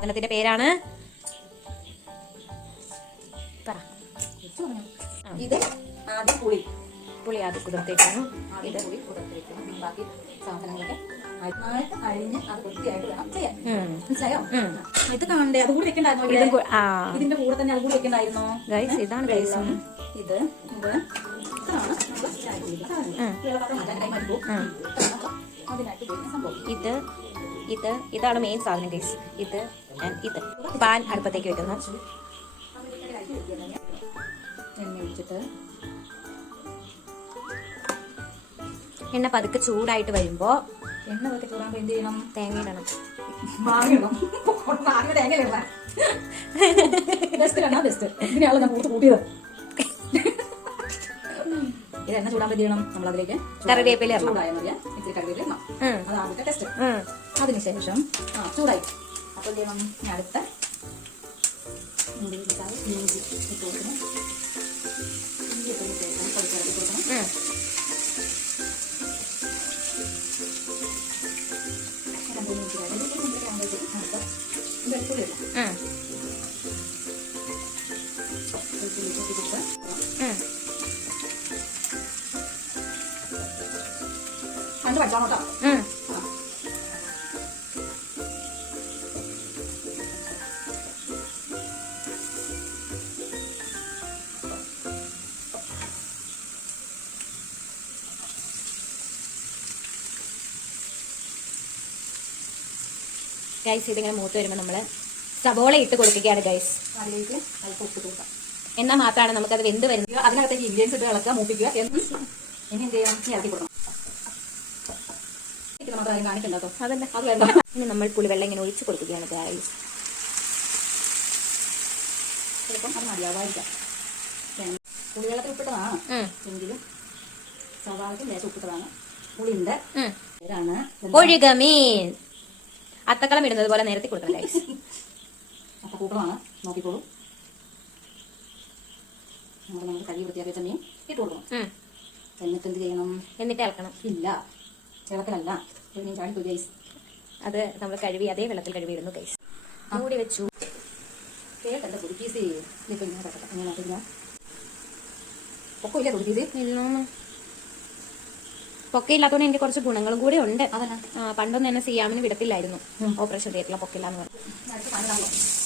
സാധനത്തിന്റെ പേരാണ് ഇത് ആദ്യം പുളി ആദ്യം കുതിർത്തേക്കാണ്. ഇത് പുളി കുതിർത്തേക്കണം. ബാക്കി സാധനങ്ങളൊക്കെ നന്നായിട്ട് അഴിഞ്ഞ് അത് വൃത്തിയായിട്ട് വേണം ചെയ്യാൻ. മനസ്സിലായോ? ഇത് കാണണ്ടേ? അതുകൂടി വെക്കണ്ടായിരുന്നോ? ഇതിന്റെ കൂടെ തന്നെ അതുകൂടി വെക്കണ്ടായിരുന്നോ? ഇതാണ് ഇത് ഇതാണ് അതിനായിട്ട് സംഭവം. ഇതാണ് മെയിൻ സാധനം ഗൈസ്. ഇത് പാൻ അടുപ്പത്തേക്ക് വെക്കുന്നു. എണ്ണ ഒഴിച്ചിട്ട് എണ്ണ പതുക്കെ ചൂടായിട്ട് വരുമ്പോ എണ്ണ പതുക്കെ ചൂടാകുമ്പോ എന്ത് ചെയ്യണം? തേങ്ങ ഇടണം. ഇതിനെയാണല്ലോ ഞാൻ കൂട്ടിയത്. ഇത് എണ്ണ ചൂടാകുമ്പോ എന്ത് ചെയ്യണം? നമ്മളതിലേക്ക് കറിവേപ്പില ഇച്ചിരി കറിവേപ്പില ഇടണം. അതാദ്യത്തെ ടെസ്റ്റ്. അതിനുശേഷം ചൂടായി അപ്പൊ എന്ത് ചെയ്യണം? അടുത്ത ഇഞ്ചി ഇട്ട് കൊടുക്കണം. ഇഞ്ചി ഇട്ടതിന് ശേഷം പൊടിച്ചിറക്കി കൊടുക്കണം. വെളുത്തുള്ളി കണ്ടു പഠിച്ചാണോ കേട്ടോ? ഗൈസ് ഇതിങ്ങനെ മൂത്ത് വരുമ്പോൾ നമ്മള് സബോള ഇട്ട് കൊടുക്കുകയാണ് ഗൈസ്. അതിലേക്ക് അല്പം ഉപ്പ് കൊടുക്കാം. എന്നാൽ മാത്രമാണ് നമുക്കത് വെന്ത് വരുന്നത്. അതിനകത്തേക്ക് ഇൻഗ്രീഡിയൻസ് ഇട്ട് ഇളക്കുക, മൂപ്പിക്കുക. ഇനി എന്ത് ചെയ്യണം? ഇറക്കി കൊടുക്കണം. നമുക്ക് ആരും കാണിക്കണ്ടോ? അതല്ല, അത് വേണ്ട. ഇനി നമ്മൾ പുളിവെള്ളം ഇങ്ങനെ ഒഴിച്ച് കൊടുക്കുകയാണ് ഗൈസ്. ചിലപ്പം അത് മതിയാവാതിരിക്കാം. പുളിവെള്ളത്തിൽ ഉപ്പിട്ടതാണ് എങ്കിലും സവാളയ്ക്ക് ലേശം ഉപ്പിട്ടതാണ്. പുളിയുണ്ട്. ഒഴുകമീൻ അത്തക്കളം ഇടുന്നത് പോലെ നേരത്തെ കൊടുക്കണം ഗൈസ്. അത്തക്കൂട്ടമാണ്, നോക്കിക്കോളൂ. നമ്മൾ കഴുകി വൃത്തിയാക്കി വെച്ച മീൻ ഇട്ട് കൊടുക്കണം. എന്നിട്ട് എന്ത് ചെയ്യണം? എന്നിട്ട് ഇളക്കണം. ഇല്ല, ഇളക്കലല്ല. മീൻ ചാടിപ്പോ ഗൈസ്. അത് നമ്മൾ കഴുകി അതേ വെള്ളത്തിൽ കഴുകി ഇടുന്നു ഗൈസ്. മൂടി വെച്ചു. കേട്ടല്ല തുടിപ്പീസ്. ഇപ്പൊ ഇങ്ങനെ കേട്ടോ, ഇങ്ങനെ പൊക്കമില്ല തുടിപ്പീസ്. പൊക്കയില്ലാത്തതുകൊണ്ട് എനിക്ക് കുറച്ച് ഗുണങ്ങളും കൂടെ ഉണ്ട്. പണ്ടൊന്നും എന്നെ സിയാമിന് വിടത്തില്ലായിരുന്നു. ഓപ്പറേഷൻ തിയേറ്ററിലെ പൊക്കില്ല എന്ന് പറഞ്ഞു.